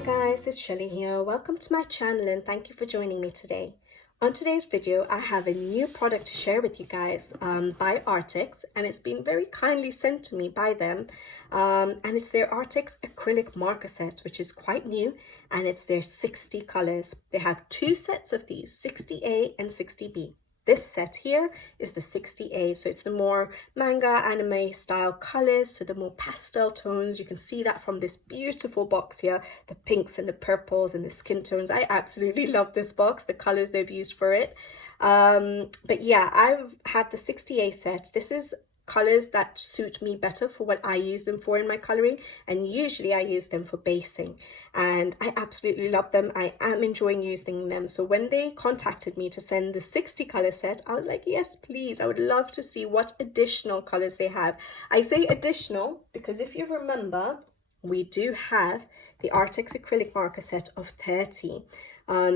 Hi guys, it's Shelly here. Welcome to my channel and thank you for joining me today. On today's video, I have a new product to share with you guys by Arrtx, and it's been very kindly sent to me by them. And it's their Arrtx acrylic marker set, which is quite new, and it's their 60 colors. They have two sets of these, 60A and 60B. This set here is the 60A, so it's the more manga anime style colors, so the more pastel tones. You can see that from this beautiful box here, the pinks and the purples and the skin tones. I absolutely love this box, the colors they've used for it. But yeah, I've had the 60A set. This is colors that suit me better for what I use them for in my coloring, and usually I use them for basing, and I absolutely love them. I am enjoying using them. So when they contacted me to send the 60 color set, I was like, yes please, I would love to see what additional colors they have. I say additional because if you remember, we do have the Arrtx acrylic marker set of 30.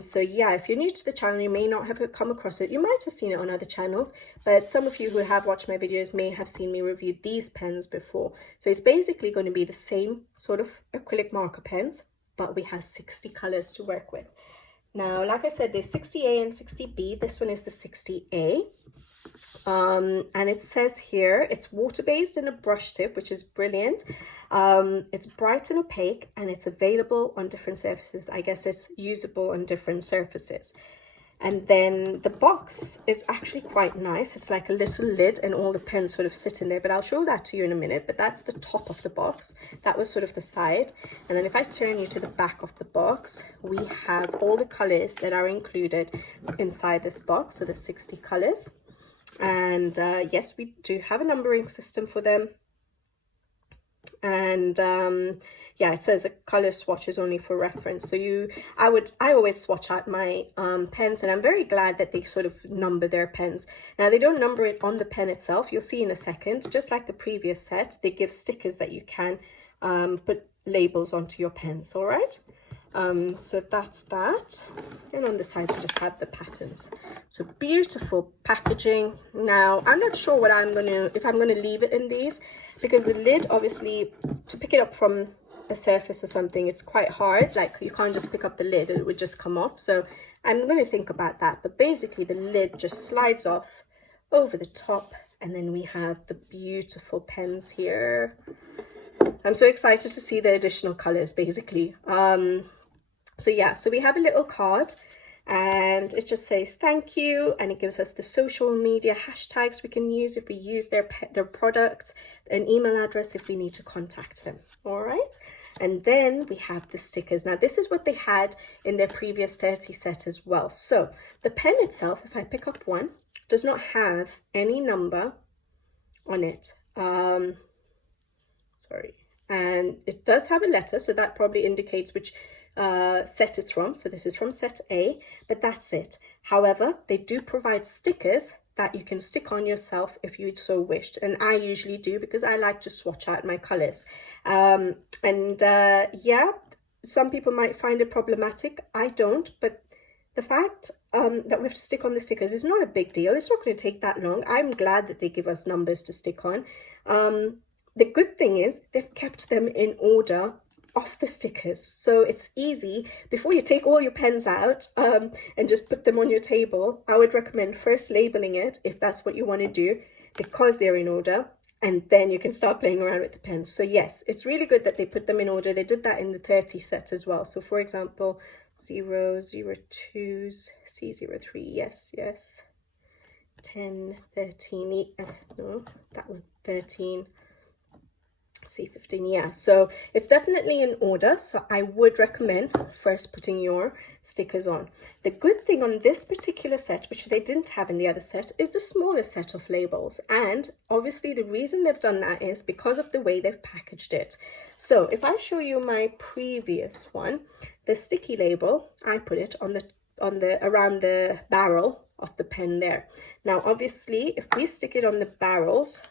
So yeah, if you're new to the channel, you may not have come across it. You might have seen it on other channels, but some of you who have watched my videos may have seen me review these pens before. So it's basically going to be the same sort of acrylic marker pens, but we have 60 colors to work with. Now, like I said, there's 60A and 60B. This one is the 60A. And it says here, it's water-based and a brush tip, which is brilliant. It's bright and opaque, and it's available on different surfaces. I guess it's usable on different surfaces. And then the box is actually quite nice. It's like a little lid and all the pens sort of sit in there, but I'll show that to you in a minute. But that's the top of the box. That was sort of the side. And then if I turn you to the back of the box, we have all the colors that are included inside this box. So the 60 colors. And yes, we do have a numbering system for them. And yeah, it says a color swatch is only for reference. So I always swatch out my pens, and I'm very glad that they sort of number their pens. Now, they don't number it on the pen itself. You'll see in a second. Just like the previous set, they give stickers that you can put labels onto your pens. All right. So that's that. And on the side, we just have the patterns. So beautiful packaging. Now, I'm not sure what if I'm going to leave it in these, because the lid, obviously, to pick it up from a surface or something, it's quite hard. Like, you can't just pick up the lid, it would just come off. So I'm going to think about that. But basically, the lid just slides off over the top, and then we have the beautiful pens here. I'm so excited to see the additional colors, basically. So yeah, so we have a little card, and it just says thank you, and it gives us the social media hashtags we can use if we use their product, an email address if we need to contact them. All right, and then we have the stickers. Now, this is what they had in their previous 30 set as well. So the pen itself, if I pick up one, does not have any number on it. Sorry. And it does have a letter, so that probably indicates which set it's from. So this is from set A, but that's it. However, they do provide stickers that you can stick on yourself if you so wished, and I usually do because I like to swatch out my colors. Yeah, some people might find it problematic. I don't, but the fact that we have to stick on the stickers is not a big deal. It's not going to take that long. I'm glad that they give us numbers to stick on. The good thing is they've kept them in order off the stickers, so it's easy. Before you take all your pens out and just put them on your table, I would recommend first labeling it if that's what you want to do, because they're in order, and then you can start playing around with the pens. So yes, it's really good that they put them in order. They did that in the 30 set as well. So for example, 002s, C03, yes, 10, 13, no, that one, 13, C15, yeah. So it's definitely in order. So I would recommend first putting your stickers on. The good thing on this particular set, which they didn't have in the other set, is the smaller set of labels. And obviously the reason they've done that is because of the way they've packaged it. So if I show you my previous one, the sticky label, I put it on the around the barrel of the pen there. Now, obviously, if we stick it on the barrels,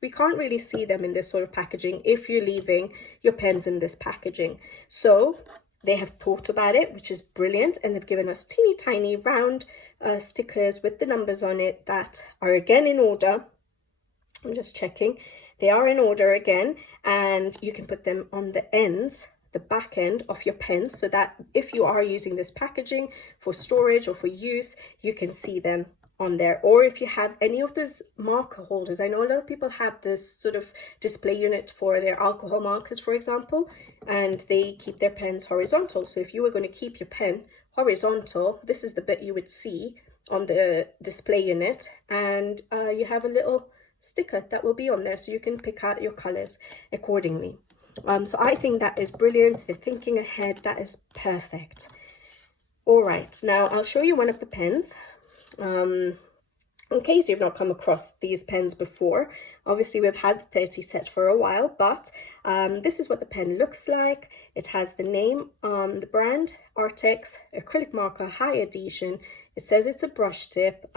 we can't really see them in this sort of packaging if you're leaving your pens in this packaging. So they have thought about it, which is brilliant, and they've given us teeny tiny round stickers with the numbers on it that are again in order. I'm just checking. They are in order again, and you can put them on the ends the back end of your pens so that if you are using this packaging for storage or for use, you can see them on there. Or if you have any of those marker holders, I know a lot of people have this sort of display unit for their alcohol markers, for example, and they keep their pens horizontal. So if you were going to keep your pen horizontal, this is the bit you would see on the display unit, and you have a little sticker that will be on there so you can pick out your colors accordingly. So I think that is brilliant. They're thinking ahead. That is perfect. All right, now I'll show you one of the pens. In case you've not come across these pens before, obviously we've had the 30 set for a while, but this is what the pen looks like. It has the name, the brand, Arrtx acrylic marker high edition. It says it's a brush tip,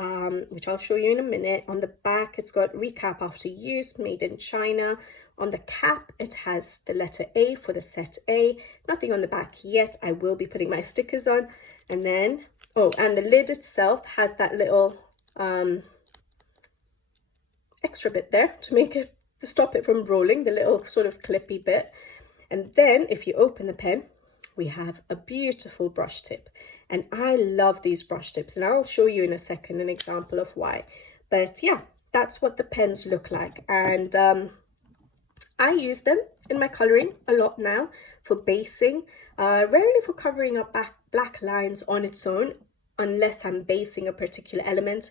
which I'll show you in a minute. On the back, it's got recap after use, made in China. On the cap, it has the letter A for the set A. Nothing on the back yet. I will be putting my stickers on. And then, oh, and the lid itself has that little extra bit there to make it, to stop it from rolling, the little sort of clippy bit. And then if you open the pen, we have a beautiful brush tip. And I love these brush tips, and I'll show you in a second an example of why. But yeah, that's what the pens look like. And I use them in my coloring a lot now for basing, rarely for covering up black lines on its own, unless I'm basing a particular element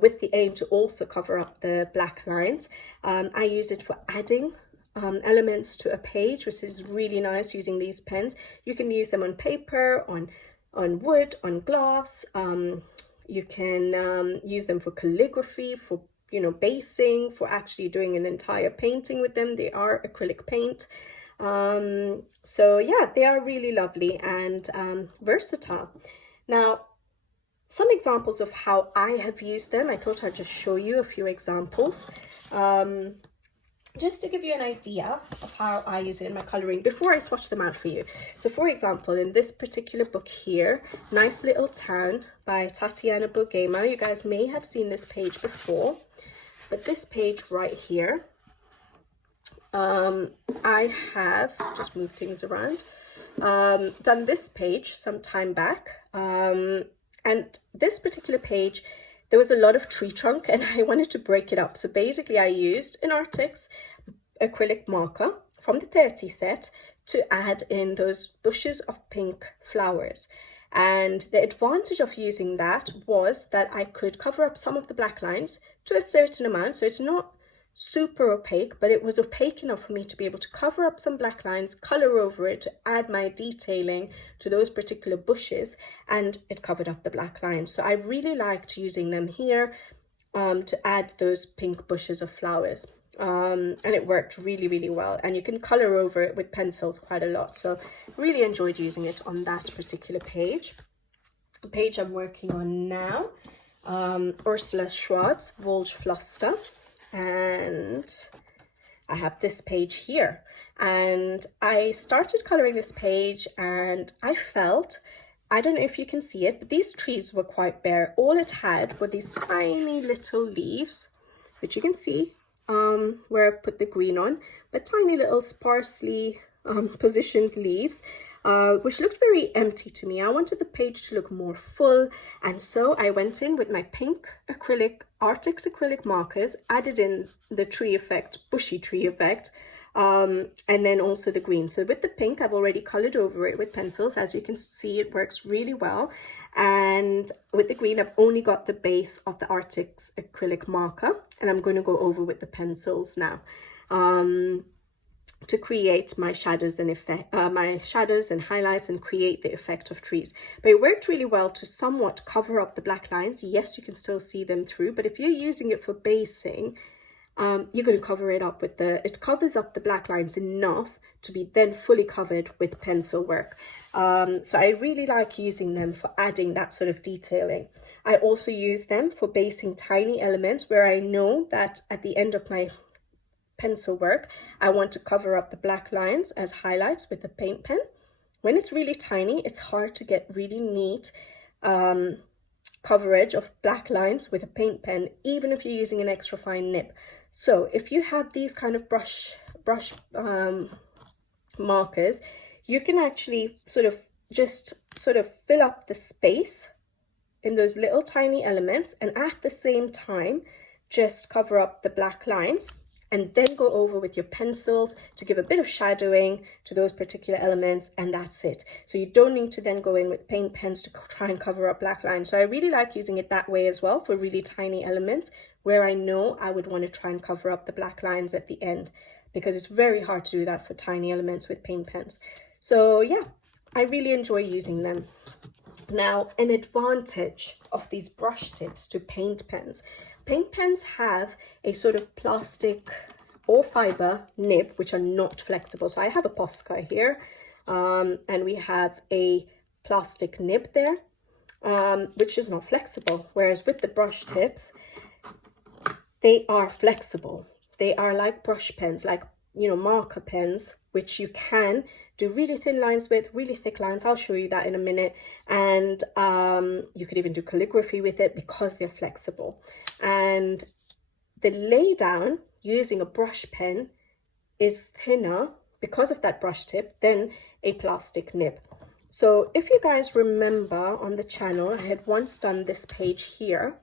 with the aim to also cover up the black lines. I use it for adding elements to a page, which is really nice using these pens. You can use them on paper, on wood, on glass. You can use them for calligraphy, for basing, for actually doing an entire painting with them. They are acrylic paint. So yeah, they are really lovely and versatile. Now, some examples of how I have used them. I thought I'd just show you a few examples. Just to give you an idea of how I use it in my coloring before I swatch them out for you. So for example, in this particular book here, Nice Little Town by Tatiana Bogema, you guys may have seen this page before, but this page right here, I have, just move things around, done this page some time back, and this particular page, there was a lot of tree trunk and I wanted to break it up. So basically I used an Arrtx acrylic marker from the 30 set to add in those bushes of pink flowers. And the advantage of using that was that I could cover up some of the black lines to a certain amount. So it's not super opaque, but it was opaque enough for me to be able to cover up some black lines, color over it to add my detailing to those particular bushes, and it covered up the black lines. So I really liked using them here to add those pink bushes of flowers, and it worked really, really well. And you can color over it with pencils quite a lot, so really enjoyed using it on that particular page. The page I'm working on now, Ursula Schwartz Volge Fluster. And I have this page here, and I started coloring this page and I felt, I don't know if you can see it, but these trees were quite bare. All it had were these tiny little leaves, which you can see where I've put the green on, but tiny little sparsely positioned leaves, which looked very empty to me. I wanted the page to look more full, and so I went in with my pink acrylic, Arrtx acrylic markers, added in the tree effect, bushy tree effect, and then also the green. So with the pink, I've already colored over it with pencils. As you can see, it works really well. And with the green, I've only got the base of the Arrtx acrylic marker, and I'm going to go over with the pencils now. To create my shadows and highlights and create the effect of trees. But it worked really well to somewhat cover up the black lines. Yes, you can still see them through, but if you're using it for basing, you're going to cover it up with it covers up the black lines enough to be then fully covered with pencil work. So I really like using them for adding that sort of detailing. I also use them for basing tiny elements where I know that at the end of my pencil work, I want to cover up the black lines as highlights with the paint pen. When it's really tiny, it's hard to get really neat coverage of black lines with a paint pen, even if you're using an extra fine nib. So if you have these kind of brush markers, you can actually just fill up the space in those little tiny elements, and at the same time just cover up the black lines, and then go over with your pencils to give a bit of shadowing to those particular elements, and that's it. So you don't need to then go in with paint pens to try and cover up black lines. So I really like using it that way as well for really tiny elements where I know I would want to try and cover up the black lines at the end, because it's very hard to do that for tiny elements with paint pens. So yeah, I really enjoy using them. Now, an advantage of these brush tips to paint pens. Paint pens have a sort of plastic or fiber nib, which are not flexible. So I have a Posca here, and we have a plastic nib there, which is not flexible. Whereas with the brush tips, they are flexible. They are like brush pens, like, you know, marker pens, which you can do really thin lines with, really thick lines. I'll show you that in a minute. And you could even do calligraphy with it because they're flexible. And the lay down using a brush pen is thinner because of that brush tip than a plastic nib. So if you guys remember on the channel, I had once done this page here,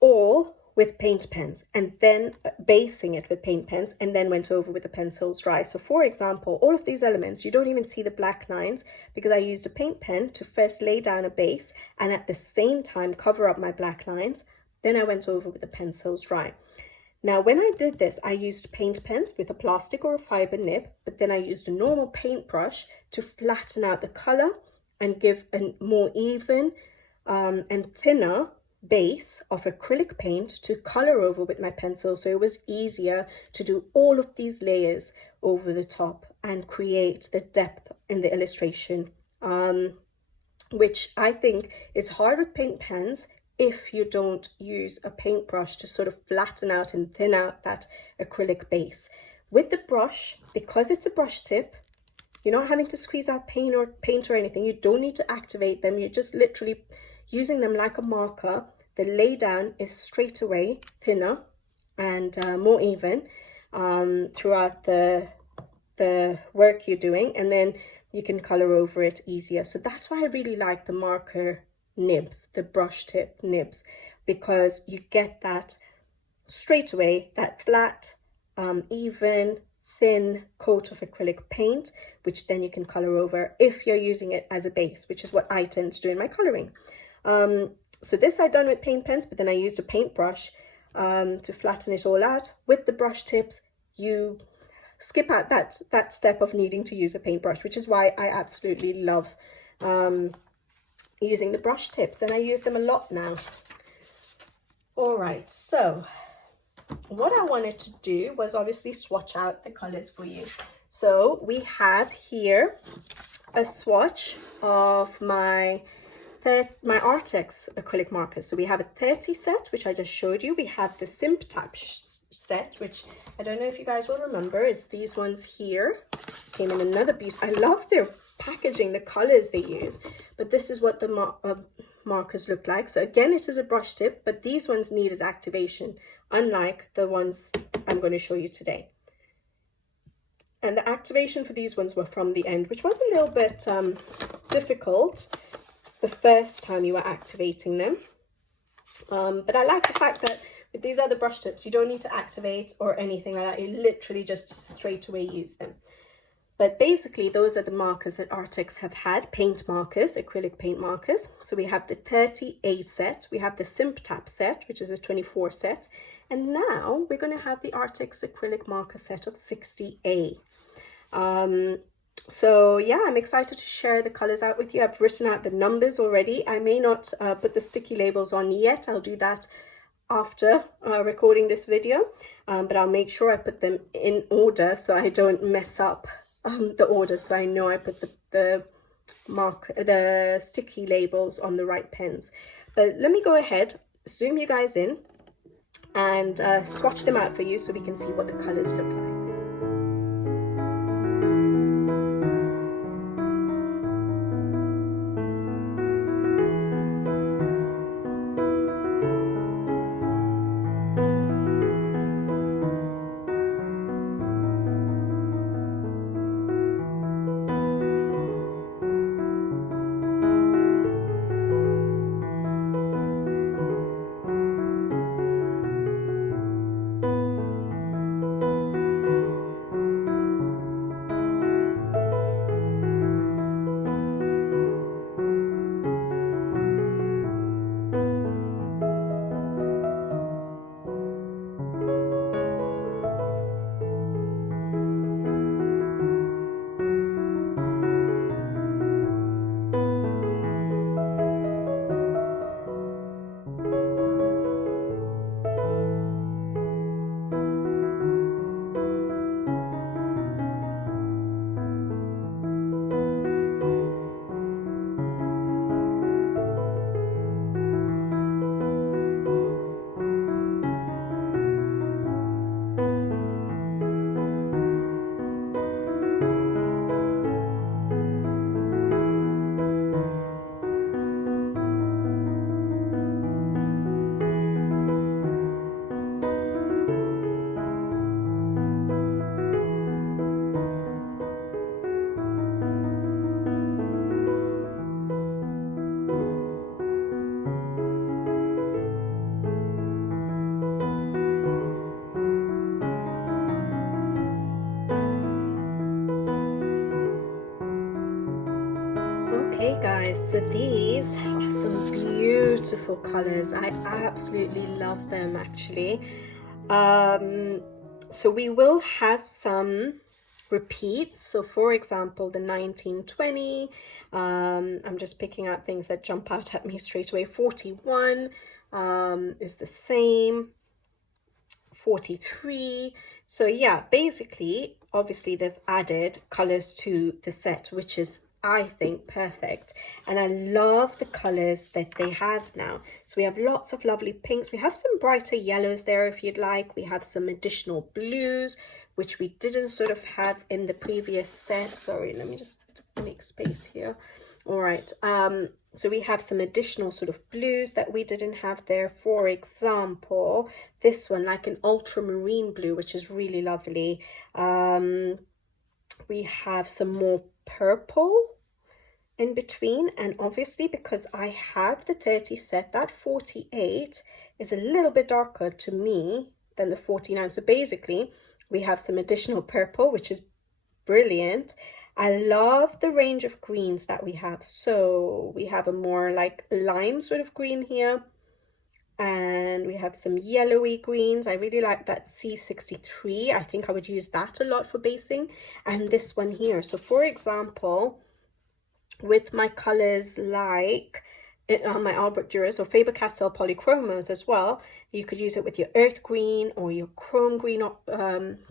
all with paint pens, and then basing it with paint pens, and then went over with the pencils dry. So for example, all of these elements, you don't even see the black lines because I used a paint pen to first lay down a base and at the same time cover up my black lines. Then I went over with the pencils dry. Now, when I did this, I used paint pens with a plastic or a fiber nib, but then I used a normal paintbrush to flatten out the color and give a more even and thinner base of acrylic paint to color over with my pencil. So it was easier to do all of these layers over the top and create the depth in the illustration, which I think is hard with paint pens if you don't use a paintbrush to sort of flatten out and thin out that acrylic base. With the brush, because it's a brush tip, you're not having to squeeze out paint or anything. You don't need to activate them. You're just literally using them like a marker. The lay down is straight away thinner and more even throughout the work you're doing, and then you can color over it easier. So that's why I really like the marker nibs, the brush tip nibs, because you get that straight away, that flat, even, thin coat of acrylic paint, which then you can color over if you're using it as a base, which is what I tend to do in my coloring. So this I done with paint pens, but then I used a paintbrush to flatten it all out. With the brush tips, you skip out that step of needing to use a paintbrush, which is why I absolutely love using the brush tips, and I use them a lot now. All right, so what I wanted to do was obviously swatch out the colors for you. So we have here a swatch of my Arrtx acrylic markers. So we have a 30 set, which I just showed you. We have the Simp Tap set, which I don't know if you guys will remember, is these ones here. Came in another piece. I love their packaging, the colors they use, but this is what the markers look like. So again, it is a brush tip, but these ones needed activation, unlike the ones I'm going to show you today. And the activation for these ones were from the end, which was a little bit difficult the first time you were activating them. But I like the fact that with these other brush tips, you don't need to activate or anything like that. You literally just straight away use them. But basically, those are the markers that Arrtx have had, paint markers, acrylic paint markers. So we have the 30A set, we have the Simp Tap set, which is a 24 set. And now we're going to have the Arrtx acrylic marker set of 60A. So yeah, I'm excited to share the colors out with you. I've written out the numbers already. I may not put the sticky labels on yet. I'll do that after recording this video, but I'll make sure I put them in order so I don't mess up the order. So I know I put the sticky labels on the right pens. But let me go ahead, zoom you guys in, and swatch them out for you so we can see what the colors look like. Okay guys, so these are some beautiful colors. I absolutely love them actually. So we will have some repeats. So for example, the 1920, I'm just picking out things that jump out at me straight away. 41 is the same. 43. So yeah, basically, obviously they've added colors to the set, which is, I think, perfect. And I love the colors that they have now. So we have lots of lovely pinks. We have some brighter yellows there if you'd like. We have some additional blues, which we didn't sort of have in the previous set. Sorry, let me just make space here. All right. So we have some additional sort of blues that we didn't have there. For example, this one, like an ultramarine blue, which is really lovely. We have some more purple in between, and obviously because I have the 30 set, that 48 is a little bit darker to me than the 49. So basically we have some additional purple, which is brilliant. I love the range of greens that we have. So we have a more like lime sort of green here, and we have some yellowy greens. I really like that C63. I think I would use that a lot for basing, and this one here. So for example, with my colors like my Arrtx or Faber-Castell polychromos as well, you could use it with your earth green or your chrome green,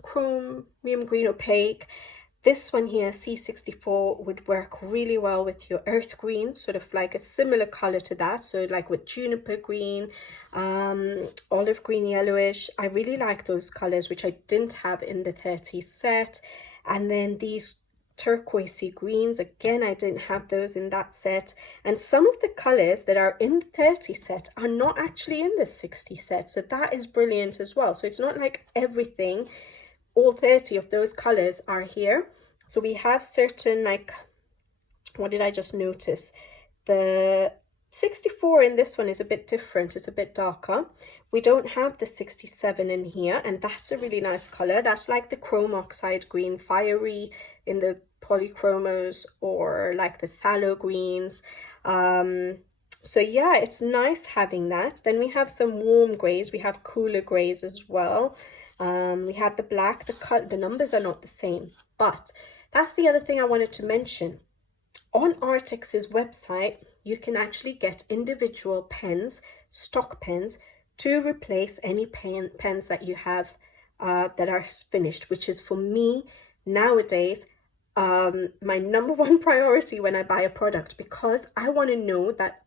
chromium green opaque. This one here, C64, would work really well with your earth green, sort of like a similar color to that. So like with juniper green, olive green, yellowish. I really like those colors, which I didn't have in the 30 set. And then these turquoisey greens, again, I didn't have those in that set. And some of the colors that are in the 30 set are not actually in the 60 set. So that is brilliant as well. So it's not like everything, all 30 of those colors are here. So we have certain, like, what did I just notice? The 64 in this one is a bit different. It's a bit darker. We don't have the 67 in here, and that's a really nice color. That's like the chrome oxide green, fiery in the polychromos, or like the phthalo greens. So yeah, it's nice having that. Then we have some warm grays. We have cooler grays as well. We have the black. The numbers are not the same, but that's the other thing I wanted to mention. On Arrtx's website, you can actually get individual pens, stock pens, to replace any pens that you have that are finished, which is, for me nowadays, my number one priority when I buy a product, because I want to know that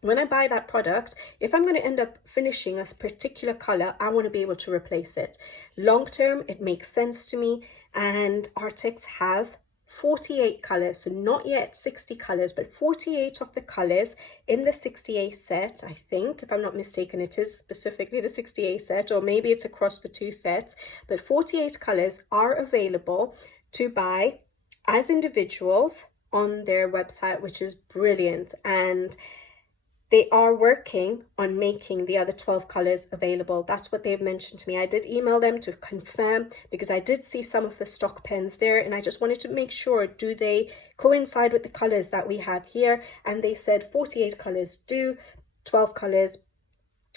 when I buy that product, if I'm going to end up finishing a particular color, I want to be able to replace it. Long term, it makes sense to me. And Arrtx have 48 colors, so not yet 60 colors, but 48 of the colors in the 60A set. I think, if I'm not mistaken, it is specifically the 60A set, or maybe it's across the two sets, but 48 colors are available to buy as individuals on their website, which is brilliant. And they are working on making the other 12 colors available. That's what they've mentioned to me. I did email them to confirm, because I did see some of the stock pens there, and I just wanted to make sure, do they coincide with the colors that we have here? And they said 48 colors do, 12 colors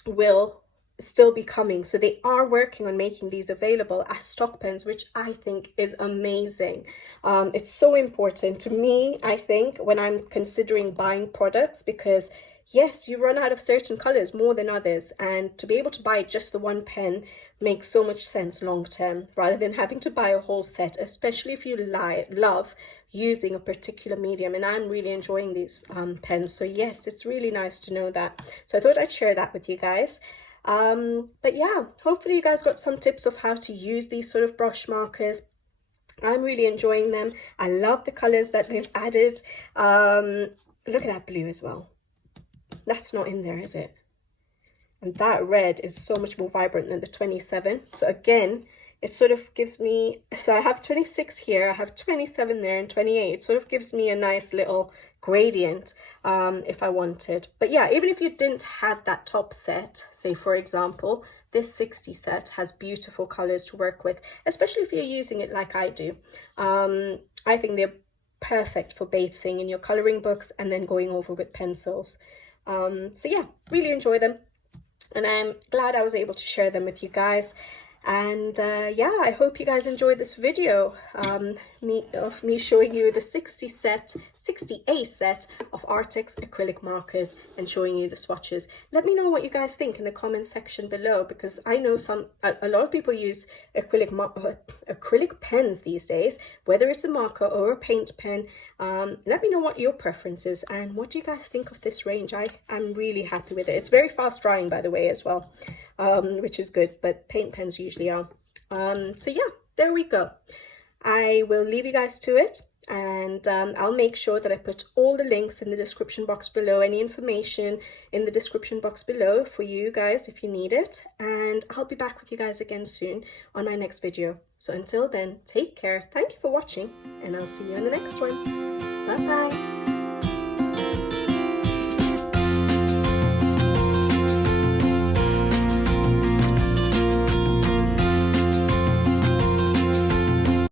will still be coming. So they are working on making these available as stock pens, which I think is amazing. It's so important to me, I think, when I'm considering buying products, because yes, you run out of certain colors more than others, and to be able to buy just the one pen makes so much sense long term, rather than having to buy a whole set, especially if you love using a particular medium. And I'm really enjoying these pens, so yes, it's really nice to know that. So I thought I'd share that with you guys. But yeah, hopefully you guys got some tips of how to use these sort of brush markers. I'm really enjoying them. I love the colors that they've added. Look at that blue as well. That's not in there, is it? And that red is so much more vibrant than the 27. So again, it sort of gives me, so I have 26 here, I have 27 there, and 28. It sort of gives me a nice little gradient if I wanted. But yeah, even if you didn't have that top set, say for example, this 60 set has beautiful colors to work with, especially if you're using it like I do. I think they're perfect for basing in your coloring books and then going over with pencils. So yeah, really enjoy them, and I'm glad I was able to share them with you guys. And yeah, I hope you guys enjoyed this video of me showing you the 60A set of Arrtx acrylic markers and showing you the swatches. Let me know what you guys think in the comments section below, because I know a lot of people use acrylic pens these days, whether it's a marker or a paint pen. Let me know what your preference is and what do you guys think of this range. I'm really happy with it. It's very fast drying, by the way, as well, which is good, but paint pens usually are. So yeah, there we go. I will leave you guys to it, and I'll make sure that I put all the links in the description box below, any information in the description box below for you guys if you need it, and I'll be back with you guys again soon on my next video. So until then, take care, thank you for watching, and I'll see you in the next one. Bye bye.